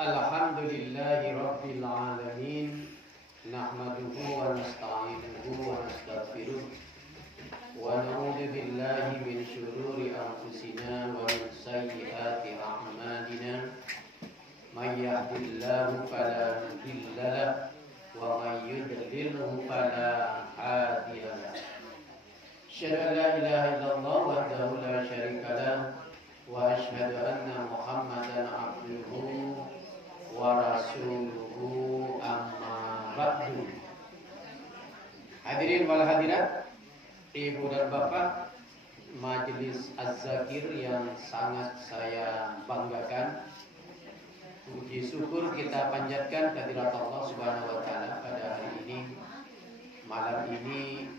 Alhamdulillahi Rabbil Alamin. Nahmaduhu wa nasta'inuhu wa nastaghfiruh. Wa na'udzu billahi min syururi anfusina wa min sayyiati a'malina. May yahdihillahu fala mudilla lahu wa may yudlilhu fala hadiya lahu. Asyhadu an la ilaha illallah wahdahu la syarika lahu wa asyhadu anna Muhammadan abduhu wa rasuluhu amma ba'du. Hadirin wal hadirat, ibu dan bapak, majelis Az-Zakir yang sangat saya banggakan. Puji syukur kita panjatkan kehadirat Allah Subhanahu wa taala pada hari ini. Malam ini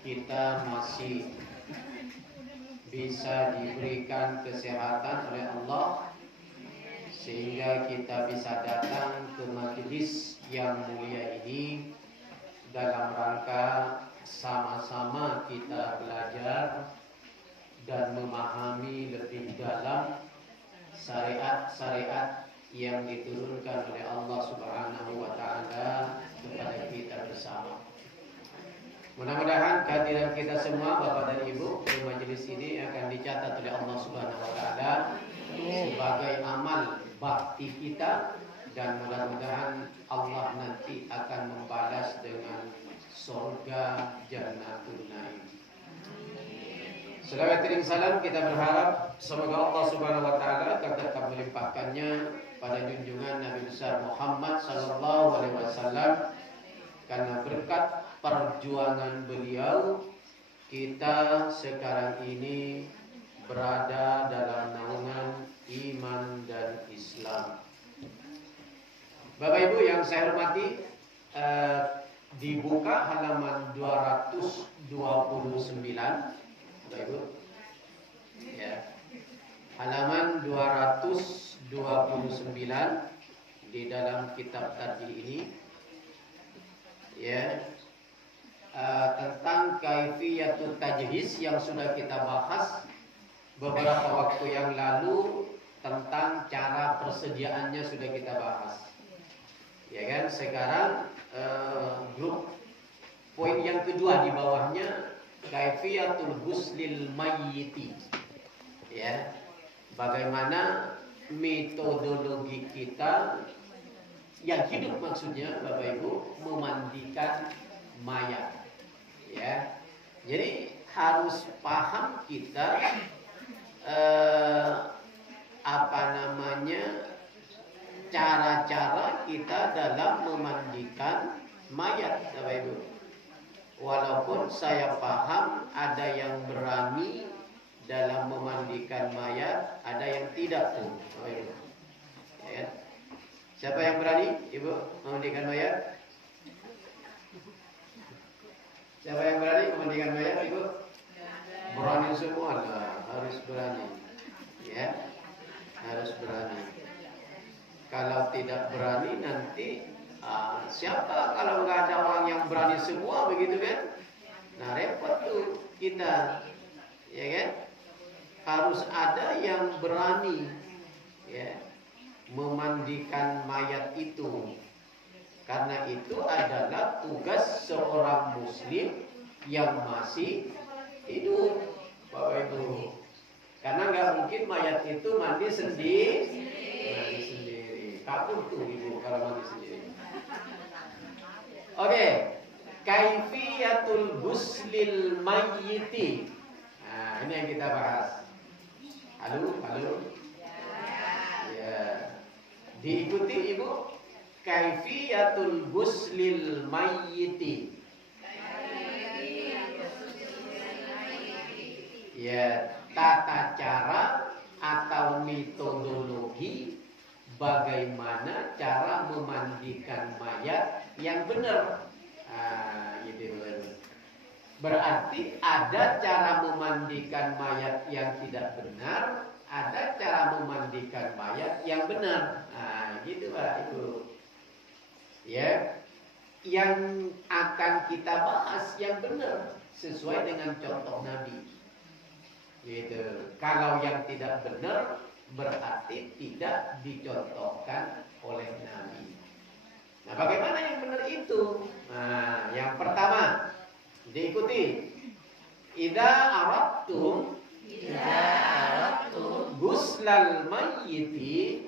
kita masih bisa diberikan kesehatan oleh Allah sehingga kita bisa datang ke majelis yang mulia ini dalam rangka sama-sama kita belajar dan memahami lebih dalam syariat-syariat yang diturunkan oleh Allah Subhanahu wa taala kepada kita bersama. Mudah-mudahan kehadiran kita semua Bapak dan Ibu di majelis ini akan dicatat oleh Allah Subhanahu wa taala sebagai amal bakti kita, dan mudah-mudahan Allah nanti akan membalas dengan surga Jannatul Naim. Selawat dan salam kita berharap semoga Allah Subhanahu wa taala akan tetap melimpahkannya pada junjungan Nabi besar Muhammad sallallahu alaihi wasallam, karena berkat perjuangan beliau kita sekarang ini berada dalam naungan iman dan Islam. Bapak Ibu yang saya hormati, dibuka halaman 229, Bapak Ibu. Ya. Halaman 229 di dalam kitab tadi ini. Ya. Tentang kaifiyatut tajhiz yang sudah kita bahas beberapa waktu yang lalu, tentang cara persediaannya sudah kita bahas. Ya kan? Sekarang grup poin yang kedua di bawahnya kaifiyatul ghuslil mayyiti. Ya. Bagaimana metodologi kita yang hidup, maksudnya Bapak Ibu, memandikan mayat. Ya. Jadi harus paham kita cara-cara kita dalam memandikan mayat, Bapak Ibu. Walaupun saya paham ada yang berani dalam memandikan mayat, ada yang tidak tuh, Bapak Ibu. Ya. Siapa yang berani, Ibu, memandikan mayat? Siapa yang berani memandikan mayat, Ibu? Berani semua lah, harus berani. Ya, harus berani. Kalau tidak berani nanti siapa kalau nggak ada orang yang berani semua, begitu kan? Nah, repot tuh kita, ya kan? Harus ada yang berani, ya, memandikan mayat itu. Karena itu adalah tugas seorang muslim yang masih hidup, Bapak Ibu. Karena nggak mungkin mayat itu mandi sendiri. Kabur tuh Ibu kalau mandi sendiri. Oke, kaifiyatul ghuslil mayyiti. Nah, ini yang kita bahas. Halo. Ya. Diikuti Ibu. Kaifiyatul ghuslil mayyiti. Ya, tata cara atau metodologi bagaimana cara memandikan mayat yang benar. Gitu. Berarti ada cara memandikan mayat yang tidak benar, ada cara memandikan mayat yang benar. Gitu Pak Ibu. Ya, yang akan kita bahas yang benar sesuai dengan contoh Nabi. Gitu. Kalau yang tidak benar berarti tidak dicontohkan oleh Nabi. Nah, bagaimana yang benar itu? Nah, yang pertama diikuti. Idza aradtum guslal mayyiti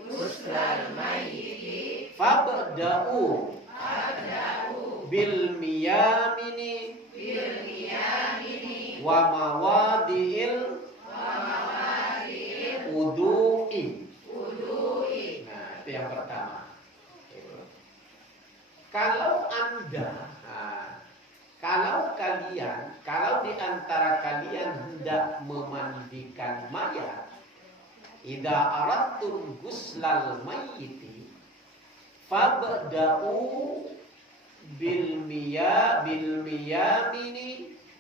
fabda'u bil miyamini wa mawadi'il wudu'i. Nah, itu yang pertama. Kalau Anda, kalau di antara kalian hendak memandikan mayat, idza aradtum guslal mayyiti fabda'u bil miyamini,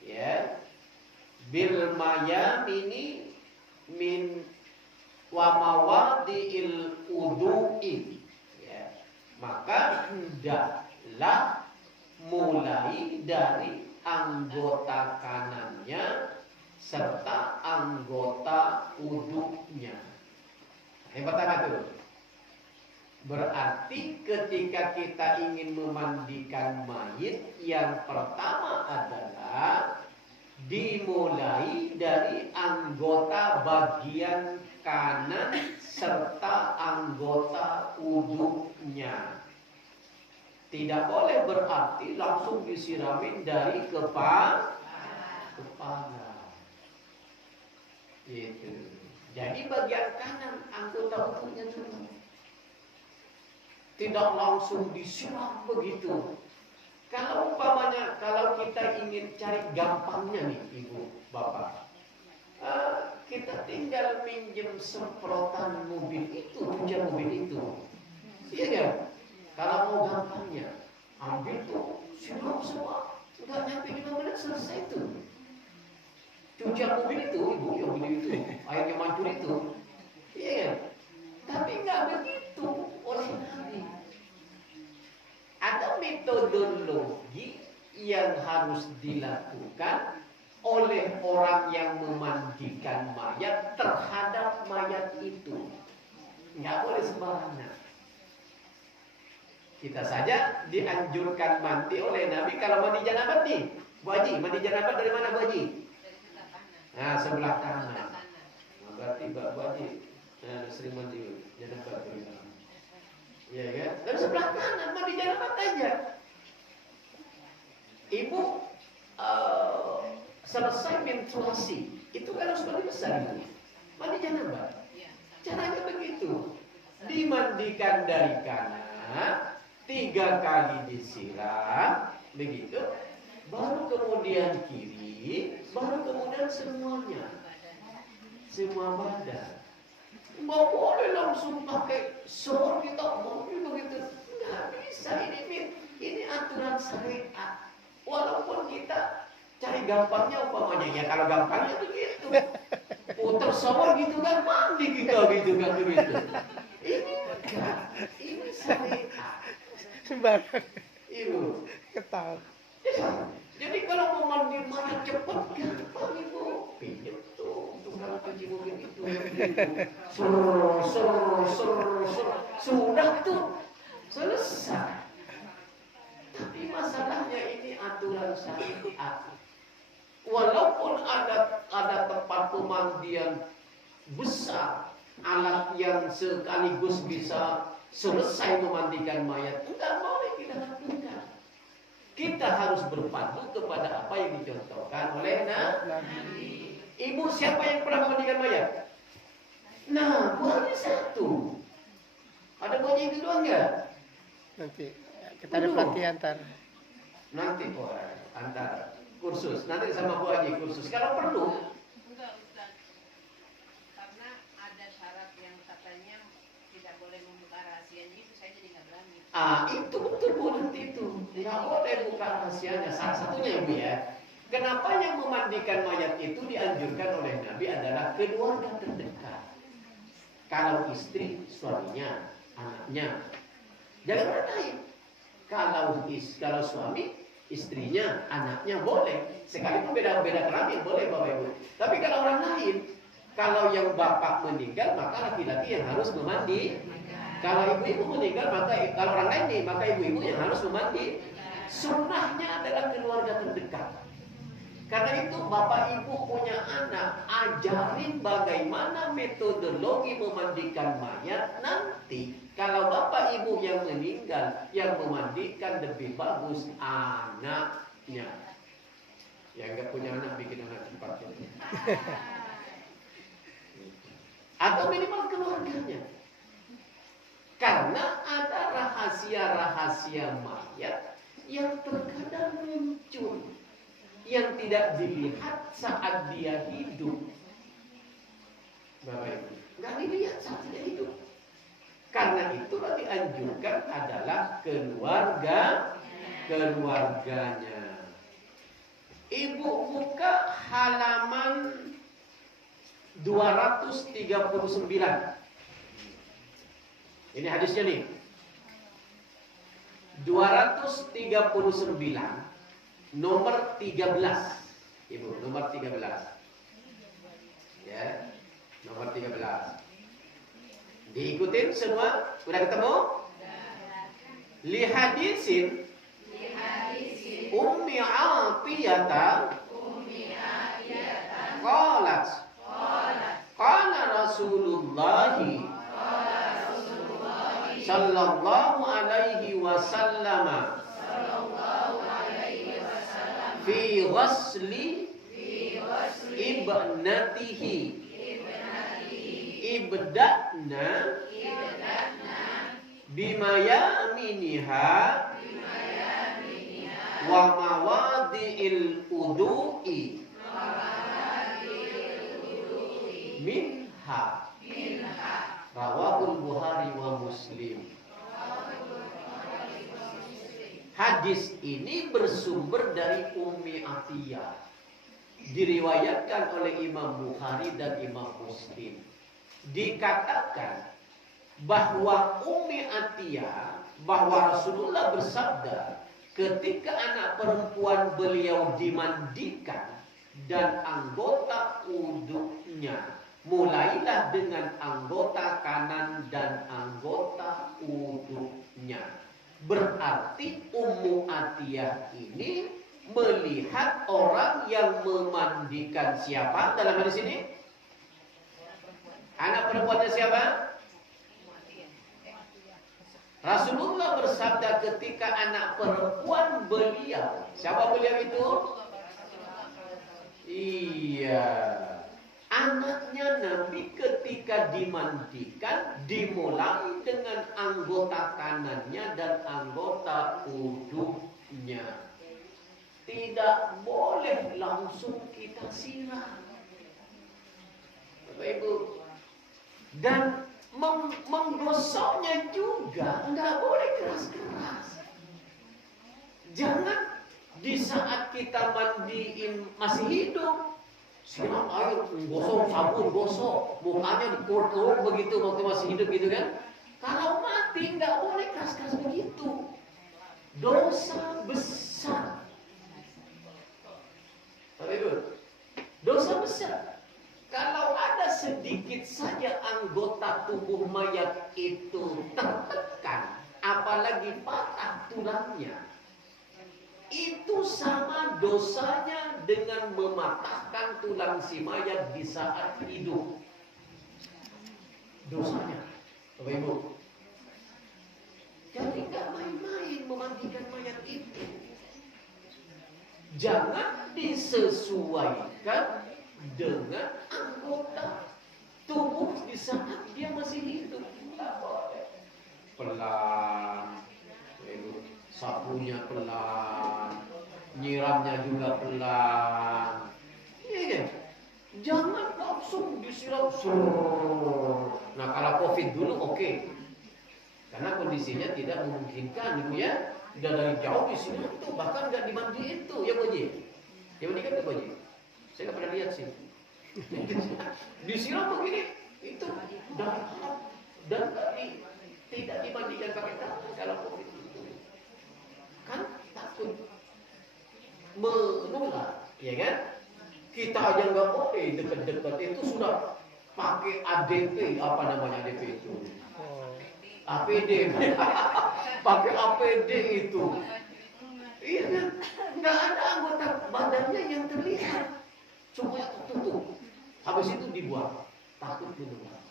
ya, bil mayamini min wa mawadi'il wudu'i, ya, maka hendaklah mulai dari anggota kanannya serta anggota wudhunya. Yang pertama itu berarti ketika kita ingin memandikan mayit, yang pertama adalah dimulai dari anggota bagian kanan serta anggota wudhunya. Tidak boleh berarti langsung disiramin dari kepala. Gitu. Jadi bagian kanan anggota wudhunya dulu. Tidak langsung disiram begitu. Kalau umpamanya, kalau kita ingin cari gampangnya nih ibu, bapak, kita tinggal minjem semprotan mobil itu, pinjam mobil itu, iya kan? Kalau mau gampangnya, ambil tuh, siram semua, nggak nyampe 5 menit selesai tuh. Cucian mobil itu, ibu yang beli itu, airnya mancur itu, iya kan? Tapi nggak begitu oleh Nabi. Ada metodologi yang harus dilakukan oleh orang yang memandikan mayat terhadap mayat itu. Nggak boleh sembarangan. Kita saja dianjurkan mandi oleh Nabi kalau mandi janabat nih. Bu Haji, mandi janabat dari mana Bu Haji? Nah, sebelah kanan. Nah, berarti Bu Haji sering mandi janabat dari mana? Ya kan? Dari sebelah kanan mandi janabat aja. Ibu selesai menstruasi, itu kan harus mandi besar ini. Mandi janabat. Caranya begitu. Dimandikan dari kanan, 3 kali disiram, begitu. Baru kemudian kiri, baru kemudian semuanya. Semua badan. Nggak boleh langsung pakai shower kita mobil begitu. Nggak bisa, ini aturan syariat. Walaupun kita cari gampangnya umpamanya, ya kalau gampangnya begitu. Putar shower gitu kan, mandi kita gitu kan begitu. Ini enggak, ini syariat. Sembarang. Ibu Ketal. Jadi kalau mau mandi mayat cepat, gampang ibu. Pinjam tuh tukang cuci mobil itu. Sudah itu selesai. Tapi masalahnya ini aturan syariat. Walaupun ada tempat pemandian besar, alat yang sekaligus bisa selesai memandikan mayat, enggak boleh kita lakukan. Kita harus berpadu kepada apa yang dicontohkan oleh Nabi. Ibu, siapa yang pernah memandikan mayat? Nah, buahnya satu. Ada buahnya yang kedua enggak? Nanti kita ada pelatihan ntar. Nanti antar kursus. Nanti sama Bu Haji kursus. Kalau perlu. Enggak, Ustaz. Karena ada syarat yang katanya tidak boleh membuka rahasianya, itu saya jadi nggak berani. Itu betul Bu, nanti itu. Nggak boleh buka rahasianya. Salah satunya Ibu ya. Kenapa yang memandikan mayat itu dianjurkan oleh Nabi adalah keluarga terdekat. Kalau istri, suaminya, anaknya. Jangan orang lain. Kalau suami, istrinya, anaknya boleh. Sekalipun beda-beda kelamin boleh Bapak Ibu. Tapi kalau orang lain, Kalau yang bapak meninggal, maka laki-laki yang harus memandi. Kalau ibu-ibu meninggal, maka kalau orang lain nih, maka ibu-ibu yang harus memandi. Sunnahnya adalah keluarga terdekat. Karena itu bapak ibu punya anak, ajarin bagaimana metodologi memandikan mayat nanti. Kalau bapak ibu yang meninggal, yang memandikan lebih bagus anaknya. Yang nggak punya anak bikin anak cepat. Atau minimal keluarganya. Karena ada rahasia-rahasia mayat yang terkadang muncul, yang tidak dilihat saat dia hidup. Bapak Ibu, nggak dilihat saat dia hidup. Karena itulah dianjurkan adalah keluarganya. Ibu buka halaman 239. Ini hadisnya nih. 239 nomor 13. Ibu, nomor 13. Ya, nomor 13. Diikutin semua? Udah ketemu? Li hadisin Ummi Atiyata qalat qala Rasulullah sallallahu alaihi wasallam fi ghasli ibnatihi ibda'na bima yaminiha wa mawadi'il udu'i minha rawahul Bukhari wa Muslim. Hadis ini bersumber dari Ummi Atiyah, diriwayatkan oleh Imam Bukhari dan Imam Muslim. Dikatakan bahwa Ummi Atiyah, bahwa Rasulullah bersabda ketika anak perempuan beliau dimandikan dan anggota uduknya, mulailah dengan anggota kanan dan anggota uduknya. Berarti Ummu Atiyah ini melihat orang yang memandikan siapa dalam hadis ini? Anak perempuannya siapa? Rasulullah bersabda ketika anak perempuan beliau. Siapa beliau itu? Iya. Anaknya Nabi ketika dimandikan dimulai dengan anggota kanannya dan anggota uduknya. Tidak boleh langsung kita siram. Bapak Ibu. Dan menggosoknya juga nggak boleh keras-keras. Jangan di saat kita mandiin masih hidup, siram air, gosok sabun, gosok mukanya dikur-kur begitu waktu masih hidup gitu kan. Kalau mati nggak boleh keras-keras begitu. Dosa besar. Bapak Ibu, dosa besar. Kalau ada sedikit saja anggota tubuh mayat itu tertekan, apalagi patah tulangnya, itu sama dosanya dengan mematahkan tulang si mayat di saat hidup. Dosanya, Bapak Ibu. Jadi nggak main-main memandikan mayat itu. Jangan disesuaikan dengan anggota tubuh di saat dia masih hidup. Pelan, sapunya pelan, nyiramnya juga pelan. Iya, jangan langsung disiram. Nah kalau COVID dulu oke. Karena kondisinya tidak memungkinkan, gitu ya. Udah dari jauh di sini tuh, bahkan nggak dimandiin tuh, ya Bu Haji. Ya mandikan tuh Bu Haji. Saya nggak pernah lihat sih. Disiram begini, itu dan tidak dimandikan pakai tangan kalau COVID itu. Kan takut menular, ya kan? Kita aja nggak boleh dekat-dekat itu sudah pakai ADP, apa namanya ADP itu? Oh. APD, pakai APD itu. Iya kan? Nggak ada anggota badannya yang terlihat, semuanya tertutup. Habis itu dibuang, takut menular.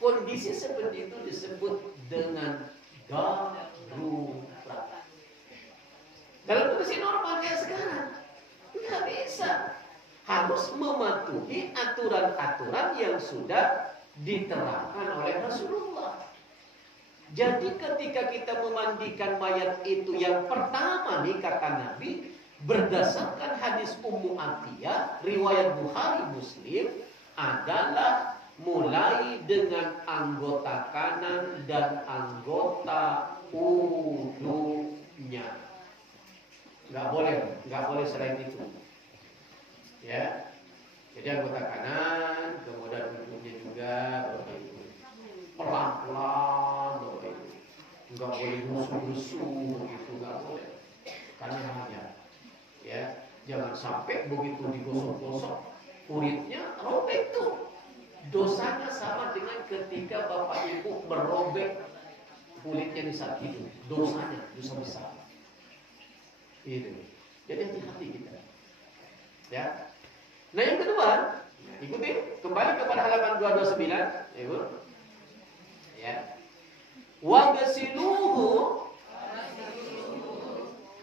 Kondisi seperti itu disebut dengan darurat. Dalam kondisi normal kayak sekarang, nggak bisa. Harus mematuhi aturan-aturan yang sudah diterapkan oleh Rasulullah. Jadi ketika kita memandikan mayat itu, yang pertama nih kata Nabi, berdasarkan hadis Ummu Atiyah, riwayat Bukhari Muslim, adalah mulai dengan anggota kanan dan anggota ulunya. Nggak boleh selain itu. Ya, jadi anggota kanan, kemudian ulunya juga, pelan-pelan, nggak boleh gusuk-gusuk, itu nggak boleh. Karena hanya, ya, jangan sampai begitu digosok-gosok, kulitnya robek tuh. Dosanya sama dengan ketika bapak ibu merobek kulitnya di saat hidup. Dosanya dosa besar. Itu. Jadi hati-hati kita. Ya. Nah yang kedua, ikuti kembali kepada halaman 229, Ibu. Ya. Wagsiluhu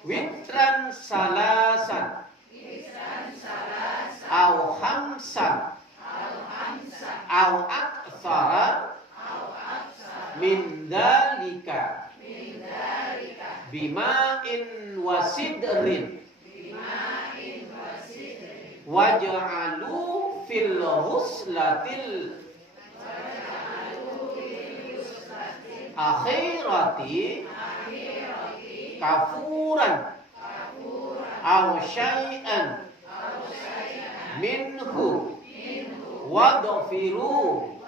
witran salasan au hamsan au aktsara min dalika bima'in wasidrin waj'alu fil huslatil akhirati kafuran aw syai'an minhu waghfiru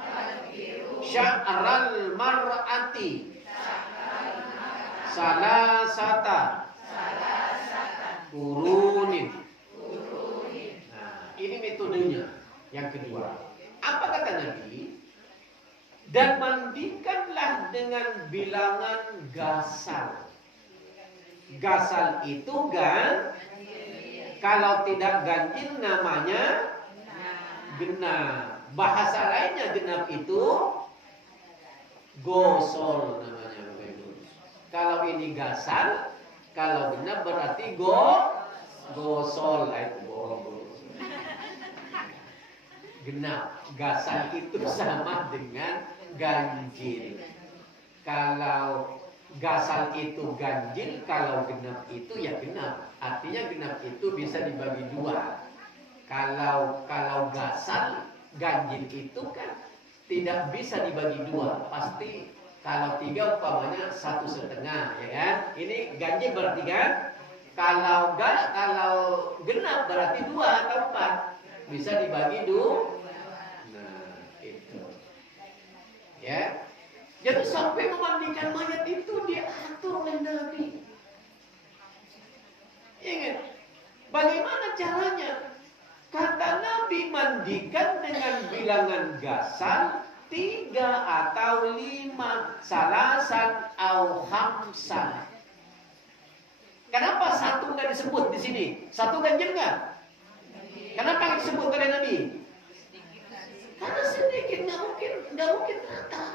sya'ral mar'ati salasata kurunin. Nah, ini metodenya yang kedua. Apa kata Nabi? Dan mandikanlah dengan bilangan gasal. Gasal itu kan, kalau tidak ganjil namanya genap. Bahasa lainnya genap itu gosol namanya. Kalau ini gasal, kalau genap berarti gosol. Itu bohong. Genap, gasal itu sama dengan ganjil. Kalau gasal itu ganjil, kalau genap itu ya genap. Artinya genap itu bisa dibagi dua. Kalau gasal ganjil itu kan tidak bisa dibagi dua. Pasti kalau 3 umpamanya 1,5, ya kan? Ini ganjil berarti kan? Kalau genap berarti 2 atau 4. Bisa dibagi dua. Nah, itu. Ya. Jadi sampai memandikan mayat itu diatur oleh Nabi. Ingat, bagaimana caranya? Kata Nabi, mandikan dengan bilangan gasal 3 atau 5, salasan au hamsan. Kenapa 1 nggak disebut di sini? 1 ganjil nggak? Kenapa nggak disebut oleh Nabi? Karena sedikit, nggak mungkin rata.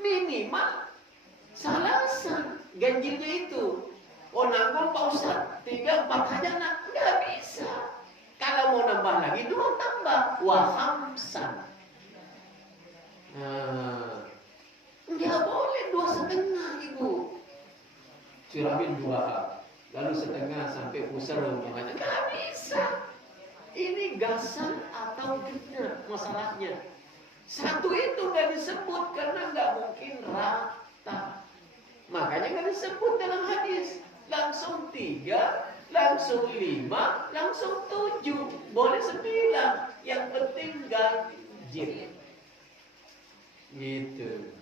Minimal salasan ganjilnya itu. Oh nanggung Pak Ustaz 3, 4 aja nggak bisa. Kalau mau nambah lagi 2 tambah wahamsan. Nggak boleh 2,5 Ibu. Siramin 2, lalu setengah sampai pusar umpamanya. Nggak bisa. Ini gasal atau genap masalahnya. 1 itu nggak disebut karena nggak mungkin rata. Makanya nggak disebut dalam hadis. Langsung 3, langsung 5, langsung 7, boleh 9. Yang penting ganjil. Gitu.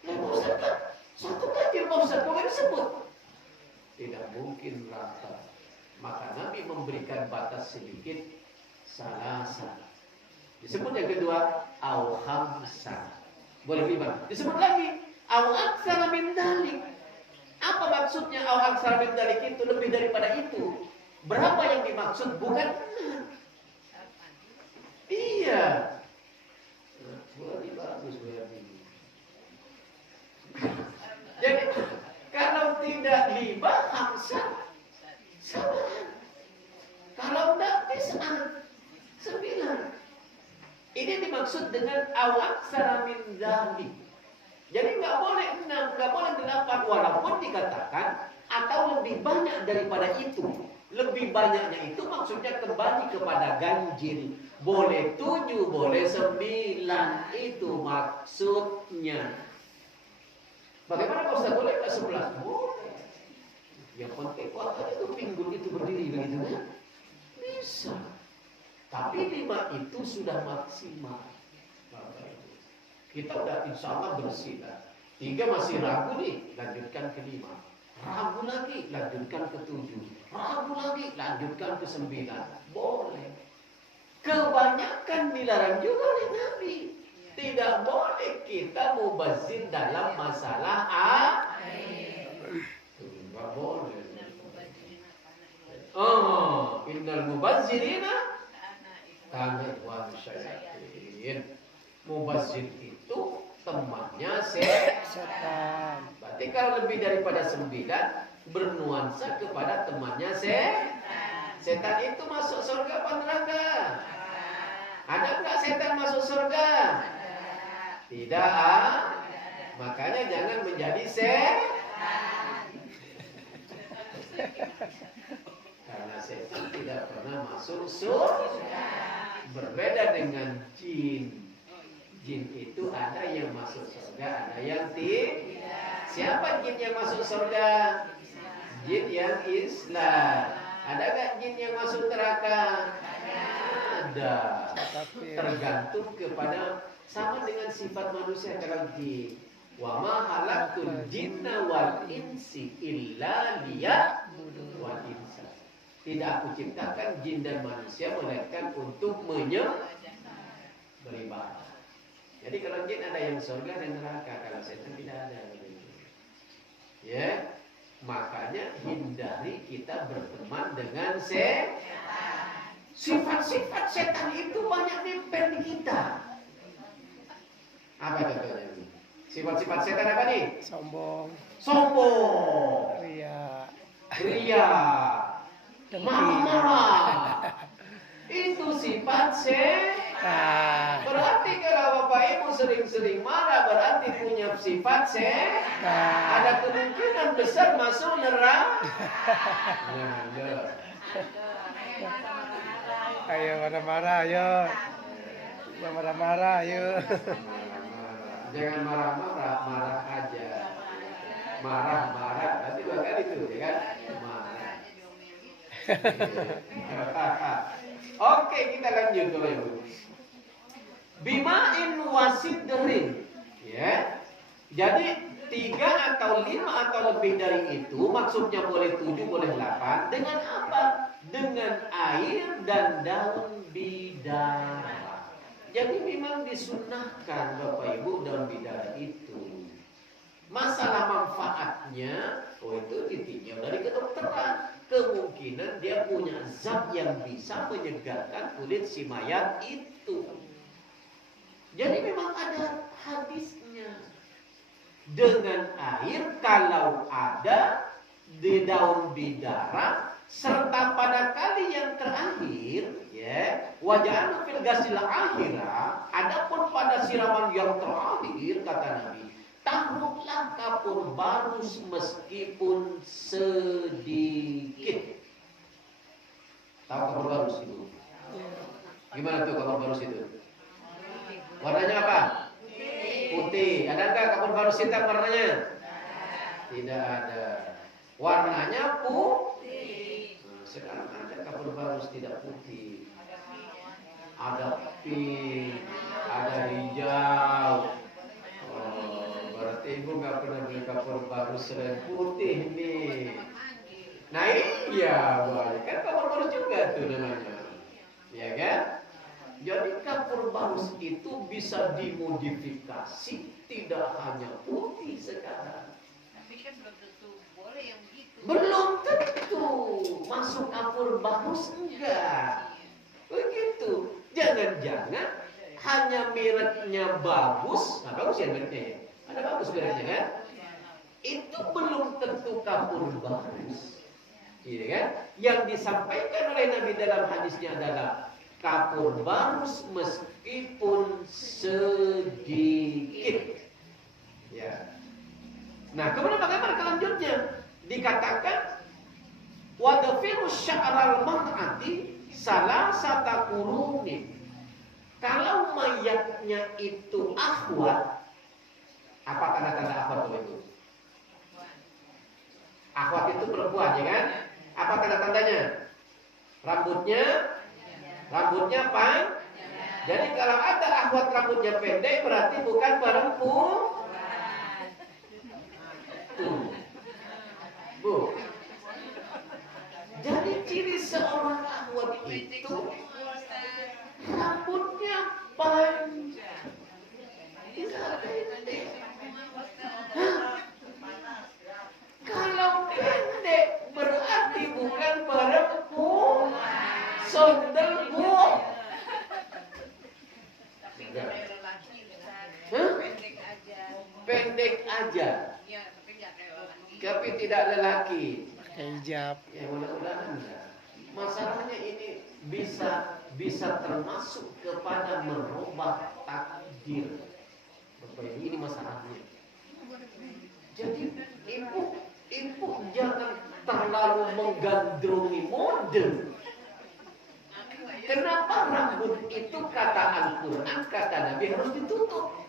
Ya Pak Ustaz kan 1 ganjil Pak Ustaz, kok nggak disebut? Tidak mungkin rata. Maka Nabi memberikan batas sedikit, salasan. Disebut yang kedua au khamsa. Boleh 5. Disebut lagi au aktsara min dzalik. Apa maksudnya au aktsara min dzalik itu? Lebih daripada itu. Berapa yang dimaksud? Bukan 6. Iya. Bagus berarti. Jadi kalau tidak 5 khamsa sama. Kalau tidak 9. Ini dimaksud dengan awak saramin dzalik. Jadi nggak boleh 6, nggak boleh 8, walaupun dikatakan atau lebih banyak daripada itu. Lebih banyaknya itu maksudnya kembali kepada ganjil. Boleh 7, boleh 9, itu maksudnya. Bagaimana kalau Ustaz, boleh nggak 11? Boleh. Yang penting waktu itu pinggul itu berdiri begitu kan? Bisa. Tapi 5 itu sudah maksimal. Kita udah insya Allah bersih lah. 3 masih ragu nih, lanjutkan ke 5. Ragu lagi, lanjutkan ke 7. Ragu lagi, lanjutkan ke 9. Boleh. Kebanyakan dilarang juga oleh Nabi. Tidak boleh kita mubazir dalam masalah Tidak boleh. Innal mubazzirina kana ikhwan syayatin. Mubazir itu temannya setan. Berarti kalau lebih daripada 9 bernuansa kepada temannya setan. Setan itu masuk surga apa neraka? Ada enggak setan masuk surga? Tidak. Makanya jangan menjadi setan. Karena setan tidak pernah masuk surga. Berbeda dengan jin. Jin itu ada yang masuk surga, ada yang tidak. Siapa jin yang masuk surga? Jin yang Islam. Ada nggak jin yang masuk neraka? Ada. Tergantung kepada, sama dengan sifat manusia kalau jin. Wa ma khalaqtul jinna wal insi illa liya'budun. Wal insa. Tidak aku ciptakan jin dan manusia melainkan untuk beribadah. Jadi kalau jin ada yang surga dan neraka, kalau setan tidak ada. Ya, makanya hindari kita berteman dengan setan. Sifat-sifat setan itu banyak nempel di kita. Apa contohnya? Sifat-sifat setan apa nih? Sombong, Ria, dengki, marah-marah. Itu sifat setan. Berarti kalau Bapak Ibu sering-sering marah berarti punya sifat setan. Ada kemungkinan besar masuk neraka. ayo marah-marah, ayo. Jangan marah-marah, ayo. Jangan marah-marah, marah aja. Marah-marah, nanti 2 kali itu, ya kan? Marah. Oke, kita lanjut Bapak Ibu. Bima'in wasidrin, ya. Jadi 3 atau 5 atau lebih dari itu, maksudnya boleh 7, boleh 8. Dengan apa? Dengan air dan daun bidara. Jadi memang disunnahkan Bapak Ibu daun bidara itu. Masalah manfaatnya, itu ditinjau dari kedokteran. Kemungkinan dia punya zat yang bisa menyegarkan kulit si mayat itu. Jadi memang ada hadisnya. Dengan air kalau ada di daun bidara, serta pada kali yang terakhir, ya, waja'alna fil ghasil akhirah, adapun pada siraman yang terakhir kata Nabi, tahruklah kapur barus meskipun sedikit. Tahu kapur barus itu? Gimana tuh kapur barus itu? Warnanya apa? Putih. Ada nggak kapur barus hitam warnanya? Tidak ada. Warnanya putih. Sekarang ada kapur barus tidak putih. Ada pink, ada hijau. Berarti ibu nggak pernah beli kapur barus selain putih nih. Nah iya, boleh kan kapur barus juga tuh namanya, ya kan? Jadi kapur barus itu bisa dimodifikasi, tidak hanya putih sekarang. Tapi kan belum tentu boleh yang begitu. Belum tentu masuk kapur barus, enggak. Begitu. Jangan-jangan hanya mereknya bagus. Nah, bagus ya mereknya ya. Ada bagus mereknya kan? Itu belum tentu kapur barus. Iya kan? Yang disampaikan oleh Nabi dalam hadisnya adalah kapur barus meskipun sedikit. Ya. Nah, kemudian bagaimana kelanjutnya? Dikatakan wadfiru sya'ral mar'ati salasata qurunin. Kalau mayatnya itu akhwat, apa tanda-tanda akhwat itu? Akhwat itu perempuan, ya kan? Apa tanda-tandanya? Rambutnya apa? Jadi kalau ada akhwat rambutnya pendek berarti bukan perempuan. Bu. Jadi ciri seorang akhwat itu rambutnya panjang. Tidak pendek. Kalau pendek berarti bukan perempuan. Sondel bu. Tapi kalau yang lelaki pendek aja. Pendek aja. Iya, tapi nggak kayak lelaki. Tapi tidak lelaki. Pakai hijab. Ya mudah-mudahan enggak. Masalahnya ini bisa termasuk kepada merubah takdir. Bapak ini masalahnya. Jadi ibu jangan terlalu menggandrungi mode. Kenapa rambut itu kata Al-Quran, kata Nabi harus ditutup?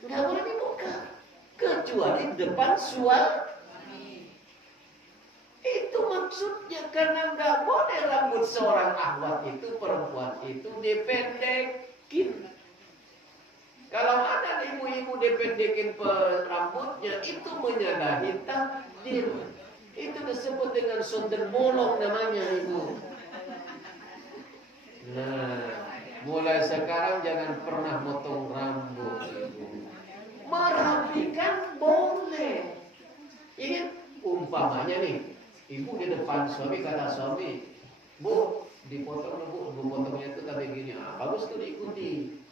Nggak boleh dibuka. Kecuali depan suami. Itu maksudnya karena nggak boleh rambut seorang akhwat itu, perempuan itu dipendekin. Kalau ada ibu-ibu dipendekin rambutnya, itu menyalahi takdir. Itu disebut dengan sonder bolong namanya ibu. Nah, mulai sekarang jangan pernah motong rambut ibu. Merapikan boleh. Ini umpamanya nih, ibu di depan suami kata suami, bu dipotong bu potongnya itu kayak gini, bagus tuh diikuti.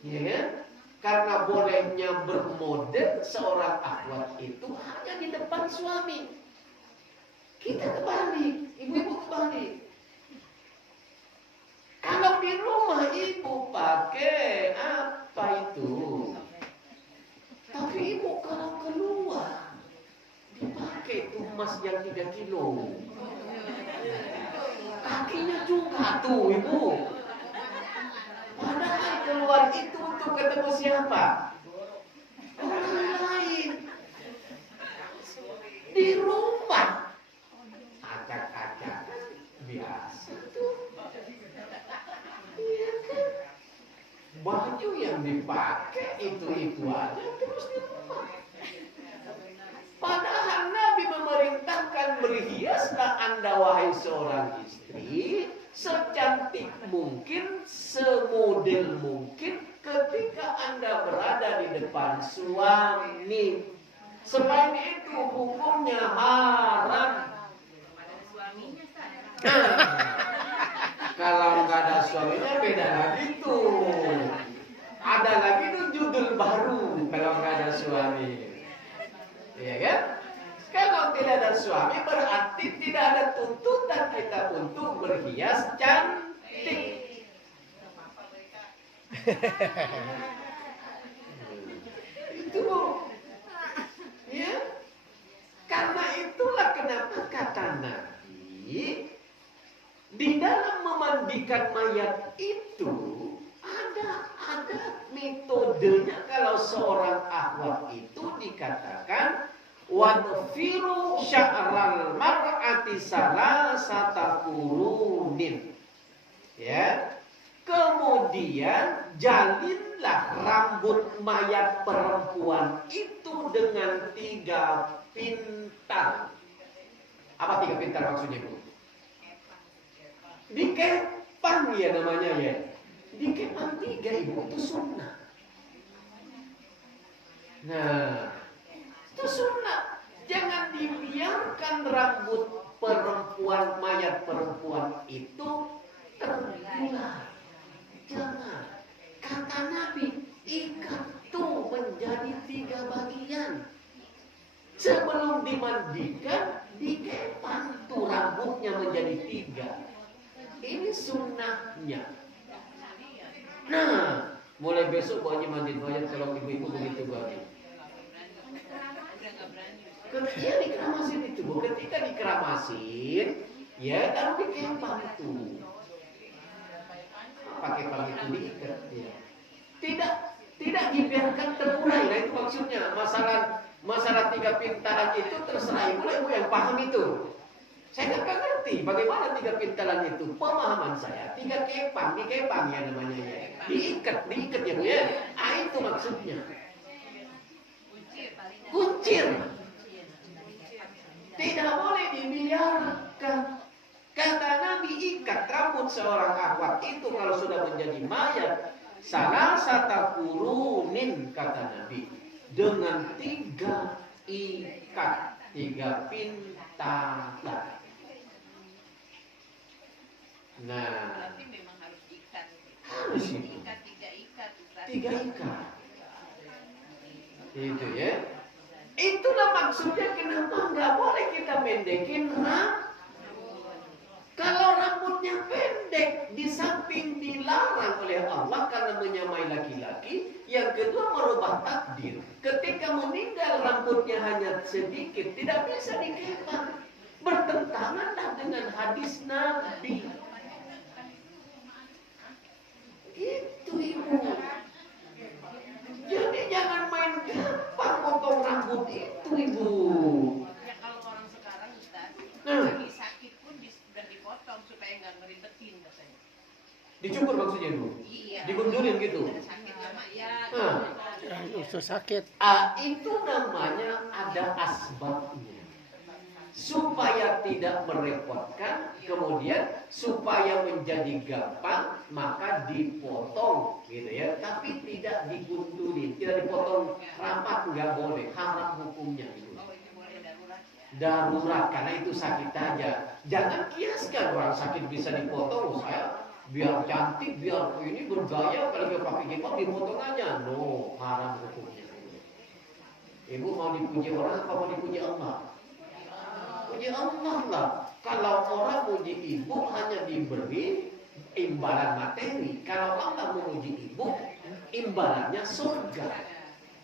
Ya kan? Karena bolehnya bermodel seorang akhwat itu hanya di depan suami. Kita kebalik, ibu-ibu kebalik. Kalau di rumah ibu pakai apa itu? Tapi ibu kalau keluar dipakai tuh emas yang 3 kilo. Kakinya juga tuh ibu. Padahal keluar itu untuk ketemu siapa? Orang lain. Di rumah. Acak-acak biasa tuh. Iya kan? Baju yang dipakai itu aja terus di rumah. Padahal Nabi memerintahkan berhiaslah Anda wahai seorang istri secantik mungkin, semodel mungkin ketika Anda berada di depan suami. Selain itu hukumnya haram. Kalau nggak ada suaminya beda lagi tuh. Ada lagi tuh judul baru kalau nggak ada suami. Iya kan? Kalau tidak ada suami berarti tidak ada tuntutan kita untuk berhias cantik. Itu ya. Karena itulah kenapa kata Nabi di dalam memandikan mayat itu ada metodenya. Kalau seorang akhwat itu dikatakan wadfiru sya'ral mar'ati salasata qurunin. Ya. Kemudian jalinlah rambut mayat perempuan itu dengan 3 pintal. Apa 3 pintal maksudnya, Bu? Dikepang ya namanya ya. Dikepang 3 ibu itu sunnah. Nah, itu sunnah. Jangan dibiarkan rambut perempuan, mayat perempuan itu terbulat. Jangan. Kata Nabi, ikat tuh menjadi 3 bagian. Sebelum dimandikan, dikepang tuh rambutnya menjadi 3. Ini sunnahnya. Nah, mulai besok Bu Haji mandi mayat kalau ibu-ibu begitu bagi. Ketika dikeramasin itu, Bu, ketika dikeramasin, ya taruh dikepang tuh. Pakai pang itu diikat ya. Tidak dibiarkan terurai. Nah itu maksudnya masalah 3 pintalan itu terserah ibu yang paham itu. Saya nggak ngerti bagaimana 3 pintalan itu. Pemahaman saya 3 kepang, dikepang ya namanya ya. Diikat ya Bu ya. Itu maksudnya. Kuncir. Tidak boleh dibiarkan. Kata Nabi, ikat rambut seorang akhwat itu kalau sudah menjadi mayat. Salah satu kurunin kata Nabi. Dengan 3 ikat, 3 pintalan. Nah, berarti memang harus ikat. harus itu. 3 ikat. 3 ikat. Itu ya. Itulah maksudnya kenapa nggak boleh kita mendekin kalau rambutnya pendek, di samping dilarang oleh Allah karena menyamai laki-laki, yang kedua merubah takdir. Ketika meninggal rambutnya hanya sedikit, tidak bisa dikepang. Bertentanganlah dengan hadis Nabi. Itu ibu. Jadi jangan main gampang potong rambut itu ibu. Ya kalau orang sekarang Ustaz, Nah. lagi sakit pun sudah dipotong supaya nggak ngeribetin katanya. Dicukur maksudnya ibu? Iya. Digundulin gitu? Sakit lama ya. Nah. Itu sakit. Itu namanya ada asbabnya. Supaya tidak merepotkan, kemudian supaya menjadi gampang, maka dipotong, gitu ya. Tapi tidak digundulin, tidak dipotong rapat, nggak boleh, haram hukumnya itu. Oh itu boleh darurat ya. Darurat, karena itu sakit aja. Jangan kiaskan orang sakit bisa dipotong, saya biar cantik, biar ini bergaya, kalau dia pakai jilbab dipotong aja. No, haram hukumnya. Ibu mau dipuji orang apa mau dipuji Allah? Puji Allah lah. Kalau orang muji ibu hanya diberi imbalan materi. Kalau Allah memuji ibu, imbalannya surga.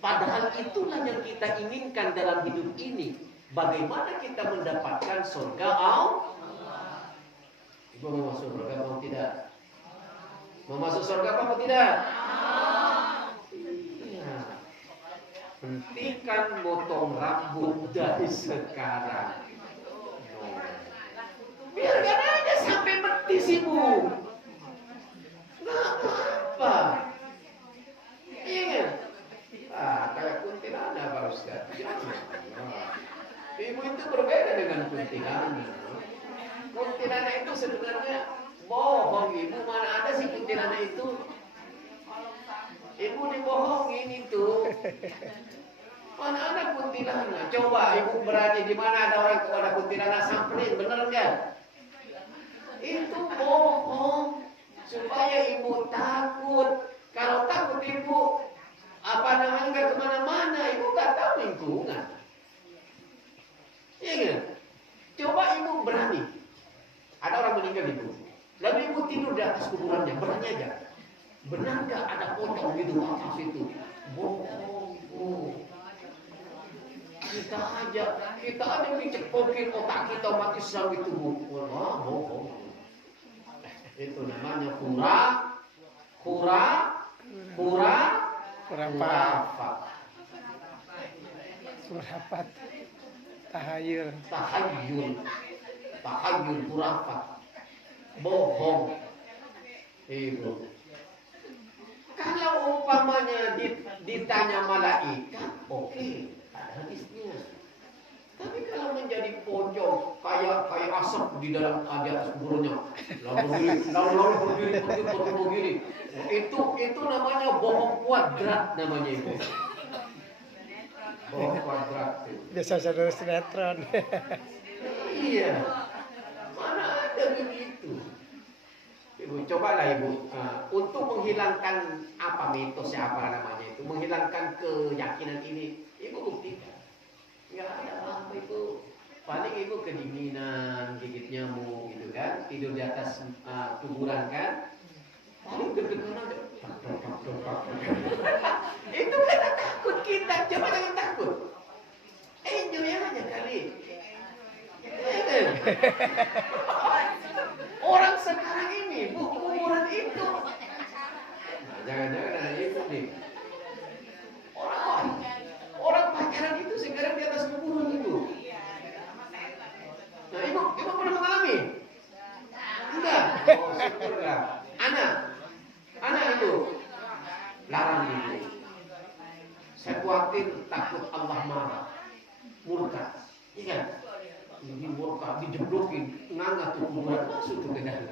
Padahal itulah yang kita inginkan dalam hidup ini. Bagaimana kita mendapatkan surga Allah? Ibu mau masuk surga mau tidak? Mau masuk surga apa mau tidak? Iya. Hentikan motong rambut dari sekarang. Biarkan aja sampai betis ibu. Nggak apa-apa. Iya. Kayak kuntilanak Pak Ustaz. Ibu itu berbeda dengan kuntilanak. Kuntilanak itu sebenarnya bohong ibu. Mana ada sih kuntilanak itu? Ibu dibohongin itu. Mana ada kuntilanak? Coba ibu berani di mana ada orang ada kuntilanak samperin, bener nggak? Itu bohong supaya ibu takut. Kalau takut ibu nggak kemana-mana, ibu nggak tahu lingkungan. Iya nggak? Coba ibu berani. Ada orang meninggal ibu, lalu ibu tidur di atas kuburannya, berani aja. Benar nggak ada pocong gitu atas itu? Bohong ibu. Kita aja dicekokin otak kita mati Islam itu bohong. Itu namanya Khurafat. Tahayul. Tahayul khurafat. Bohong. Ibu. Kalau umpamanya ditanya malaikat, oke, ada hadisnya. Tapi kalau menjadi pocong kayak asap di dalam atas kuburnya, lalu berdiri begini, itu namanya bohong kuadrat namanya itu. Bohong kuadrat. Biasa saudara sinetron. Iya, mana ada begitu. Ibu, cobalah Ibu, untuk menghilangkan mitos apa namanya itu, menghilangkan keyakinan ini, Ibu buktikan. Nggak ada apa itu. Paling Ibu kedinginan, gigit nyamuk gitu kan, tidur di atas kuburan kan. Paling deg-degan aja. Itu karena takut kita, coba jangan takut. Enjoy aja kali. Orang sekarang ini kuburan itu. Nah, jangan-jangan itu nih. Orang pacaran itu sekarang di atas kuburan itu. Nah, ibu pernah mengalami? Enggak. Oh, syukurlah. Anak itu larang ibu. Saya khawatir takut Allah marah, murka. Iya. Ini murka, dijeblokin, nganga tuh kuburan masuk ke dalam.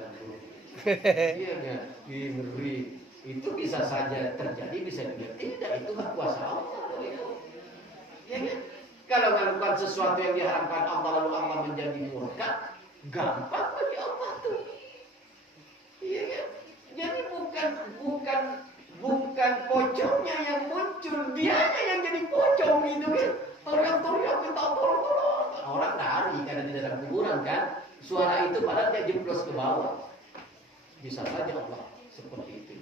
Iya kan? Ngeri. Itu bisa saja terjadi, bisa juga tidak. Itu hak kuasa Allah. Ya kan? Kalau melakukan sesuatu yang diharapkan Allah lalu Allah menjadi murka, gampang bagi Allah tuh. Iya kan? Jadi bukan pocongnya yang muncul, dianya yang jadi pocong gitu kan. Teriak-teriak minta tolong. Orang lari karena di dalam kuburan kan. Suara itu padahal dia jemplos ke bawah. Bisa saja Allah seperti itu.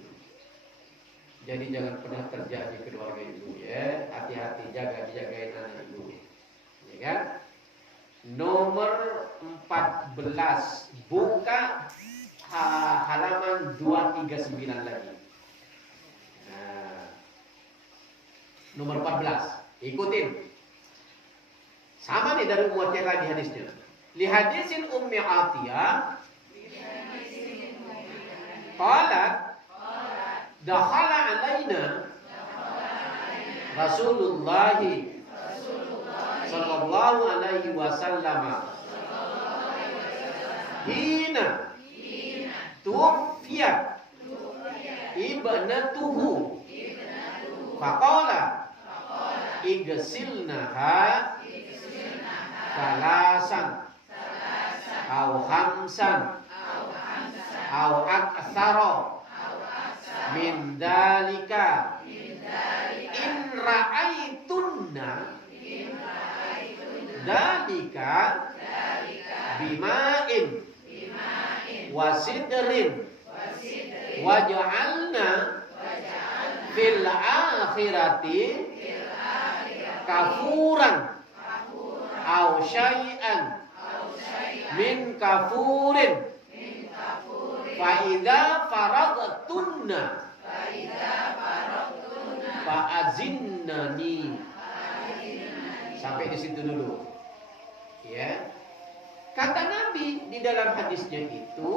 Jadi jangan pernah terjadi keluarga ibu ya. Hati-hati, jagain anak ibu. Ya kan? Nomor 14. Buka halaman 239 lagi. Nah, nomor 14. Ikutin. Sama nih dari Ummu Atiyah lagi hadisnya. Li hadisin Ummi Atiyah qalat dakhala alaina Rasulullah sallallahu alaihi wasallam hina tuwfiyat ibnatuhu faqala igsilnaha salasan au hamsan au aktsara min dalika in ra'aitunna dalika bima'in wasidrin waj'alna fil akhirati kafuran au syai'an min kafurin fa idza faragtunna fa azinnani. Sampai di situ dulu. Ya. Kata Nabi di dalam hadisnya itu,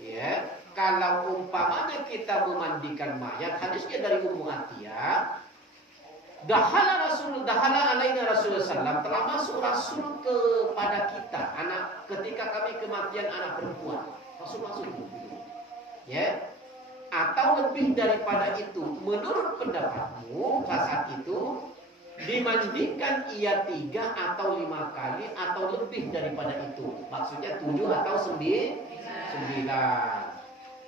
ya, kalau umpamanya kita memandikan mayat, hadisnya dari Ummu Atiyah, Dahala alaina Rasulullah sallam, telah masuk Rasul kepada kita ketika kami kematian anak perempuan. Rasul masuk ya. Atau lebih daripada itu, menurut pendapatmu pada saat itu dimandikan ia 3 atau 5 kali atau lebih daripada itu. Maksudnya 7 atau 9.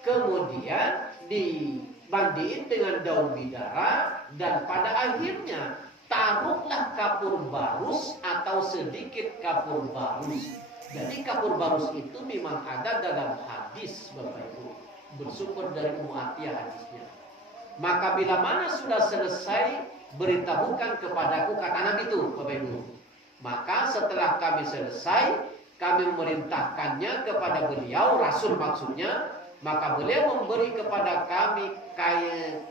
Kemudian dimandiin dengan daun bidara dan pada akhirnya taruhlah kapur barus atau sedikit kapur barus. Jadi kapur barus itu memang ada dalam hadis Bapak Ibu, bersumber dari Ummu Atiyah hadisnya. Maka bila mana sudah selesai, beritahukan kepadaku, kata Nabi itu Bapak Ibu. Maka setelah kami selesai, kami memerintahkannya kepada beliau, Rasul maksudnya. Maka beliau memberi kepada kami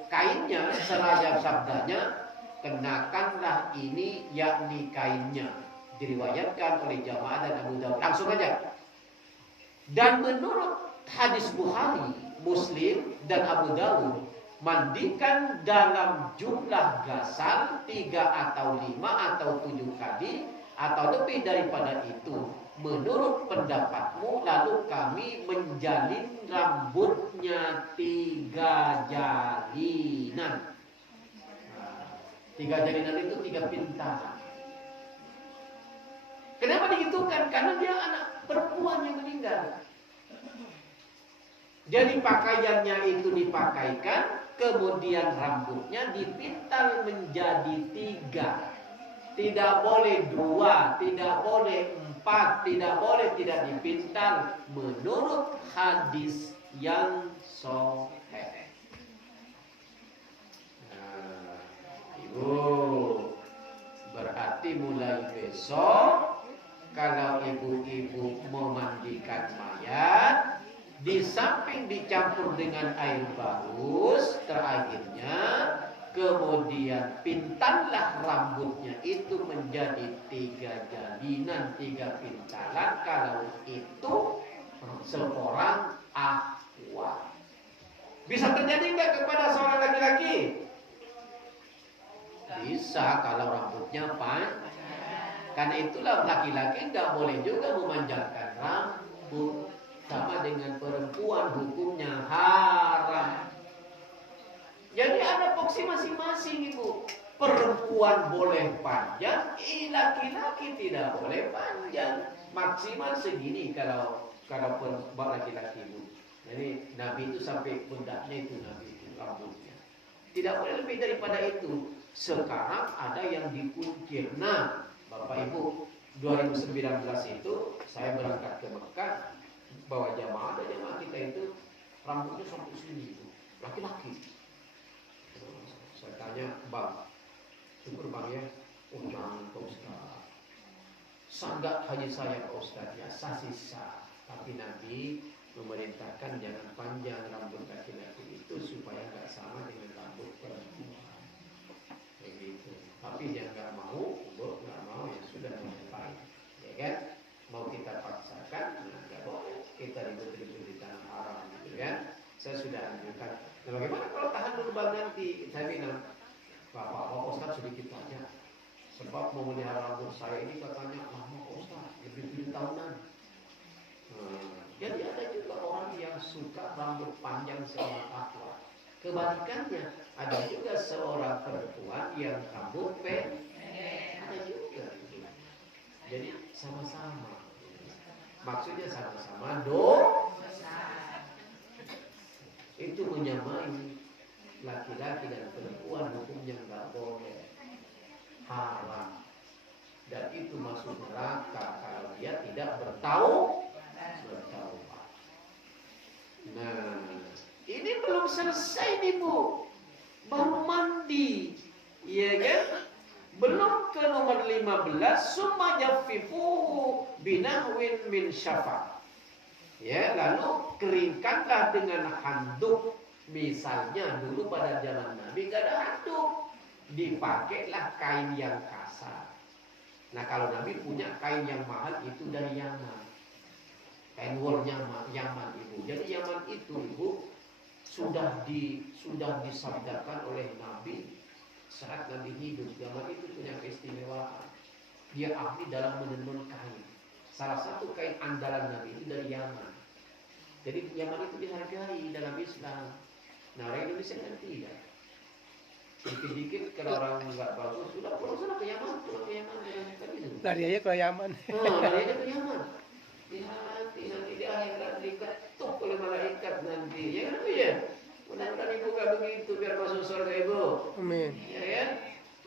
kainnya seraya sabdanya, kenakanlah ini yakni kainnya. Diriwayatkan oleh Jamaah dan Abu Dawud. Langsung aja. Dan menurut hadis Bukhari, Muslim dan Abu Dawud, mandikan dalam jumlah gasal 3 atau 5 atau 7 kali atau lebih daripada itu, menurut pendapatmu, lalu kami menjalin rambutnya 3 jalinan. Nah, 3 jalinan itu 3 pintalan. Kenapa dihitungkan? Karena dia anak perempuan yang meninggal. Jadi pakaiannya itu dipakaikan, kemudian rambutnya dipintal menjadi 3. Tidak boleh 2, tidak boleh 4, tidak boleh tidak dipintal menurut hadis yang sahih. Nah, Ibu, berarti mulai besok kalau ibu-ibu memandikan mayat, di samping dicampur dengan air bagus, terakhirnya kemudian pintallah rambutnya itu menjadi 3 jalinan, 3 pintalan. Kalau itu seorang akhwat. Bisa terjadi nggak kepada seorang laki-laki? Bisa kalau rambutnya panjang. Karena itulah laki-laki nggak boleh juga memanjangkan rambut. Sama dengan perempuan, hukumnya haram. Jadi ada porsi masing-masing, Ibu. Perempuan boleh panjang, laki-laki tidak boleh panjang. Maksimal segini kalau laki-laki, Ibu. Jadi Nabi itu sampai pundaknya itu Nabi itu rambutnya. Tidak boleh lebih daripada itu. Sekarang ada yang dikuncir. Nah, Bapak Ibu, 2019 itu saya berangkat ke Mekah, bawa jamaah, ada jamaah kita itu rambutnya sampai sini, laki-laki. Saya tanya, Bang, syukur Bang ya, oh jangan Pak Ustaz, sanggak haji saya Pak Ustaz, ya sah sisa. Tapi Nabi memerintahkan jangan panjang rambut laki-laki itu supaya nggak sama dengan rambut perempuan. Begitu. Tapi dia nggak mau, nggak mau, ya sudah mulai, ya kan? Mau kita paksakan, nggak boleh. Kita ribut-ribut di tanah haram, gitu kan? Saya sudah anjurkan. Nah, bagaimana kalau tahan dulu Bang nanti? Saya bilang, Bapak Ustaz sedikit aja. Sebab mau melihara rambut saya ini katanya lama Ustaz, lebih 7 tahunan. Jadi ada juga orang yang suka rambut panjang seorang akhwat. Kebalikannya, ada juga seorang perempuan yang rambut pendek. Ada juga. Jadi sama-sama. Maksudnya sama-sama dosa. Itu menyamai laki-laki dan perempuan, hukumnya nggak boleh, haram. Dan itu masuk neraka kalau dia tidak bertaubat. Nah, ini belum selesai nih Bu, baru mandi, ya kan? Belum ke nomor 15, summa jaffifuhu binahwin min syafa. Ya, lalu keringkanlah dengan handuk. Misalnya dulu pada zaman Nabi gak ada handuk, dipakailah kain yang kasar. Nah, kalau Nabi punya kain yang mahal itu dari Yaman, kain wolnya Yaman, Ibu. Jadi Yaman itu, Ibu, sudah disabdakan oleh Nabi saat Nabi hidup. Yaman itu punya keistimewaan, dia ahli dalam menenun kain. Salah satu kain andalan Nabi itu dari Yaman. Jadi Yaman itu dihargai dalam Islam. Nah, orang Indonesia kan tidak. Dikit-dikit kalau orang nggak bagus, sudah pulang sana ke Yaman, kan gitu. Lari aja ke Yaman. Lari aja ke Yaman. Nanti di akhirat diketuk oleh malaikat nanti, ya kan ya. Mudah-mudahan Ibu gak begitu biar masuk surga Ibu. Amin. Ya kan?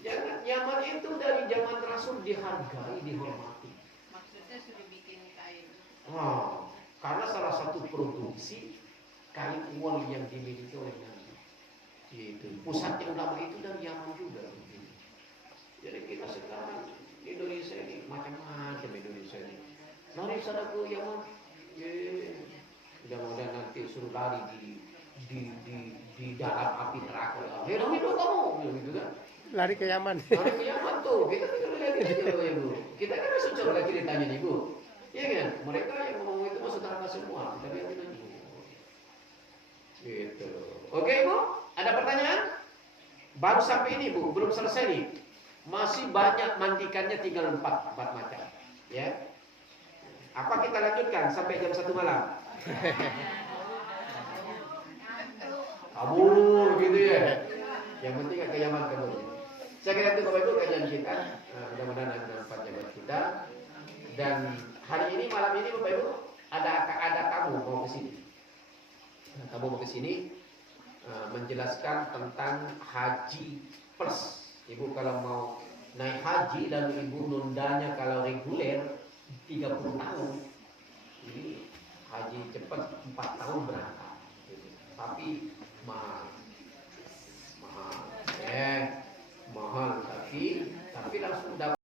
Jangan, Yaman itu dari zaman Rasul dihargai, dihormati. Maksudnya sudah bikin kain. Karena salah satu produksi kain wol yang dimiliki oleh Nabi. Itu pusatnya ulama itu dari Yaman juga. Jadi kita sekarang Indonesia ini macam-macam Indonesia ini. Lari sana ke Yaman, mudah-mudahan nanti suruh lari di dalam api neraka. Hidup kamu, gitu kan? Lari ke Yaman. Lari ke Yaman tuh, kita lihat aja Ibu. Kita kan masih coba lagi ditanya Ibu. Iya kan? Mereka yang ngomong itu masuk neraka semua. Kita lihat aja. Gitu. Oke Ibu, ada pertanyaan? Baru sampai ini Bu, belum selesai nih. Masih banyak mandikannya tinggal 4 macam. Ya. Apa kita lanjutkan sampai jam 1 malam? Kabur gitu ya. Yang penting ke Yaman kabur. Saya kira itu Bapak Ibu kajian kita. Mudah-mudahan ada manfaatnya buat kita. Dan hari ini malam ini Bapak Ibu ada tamu mau ke sini. Tamu mau ke sini menjelaskan tentang haji plus. Ibu kalau mau naik haji dan ibu nundanya kalau reguler 30 tahun. Jadi haji cepat 4 tahun berangkat. Tapi mahal. Mahal. Mahal tapi langsung dapat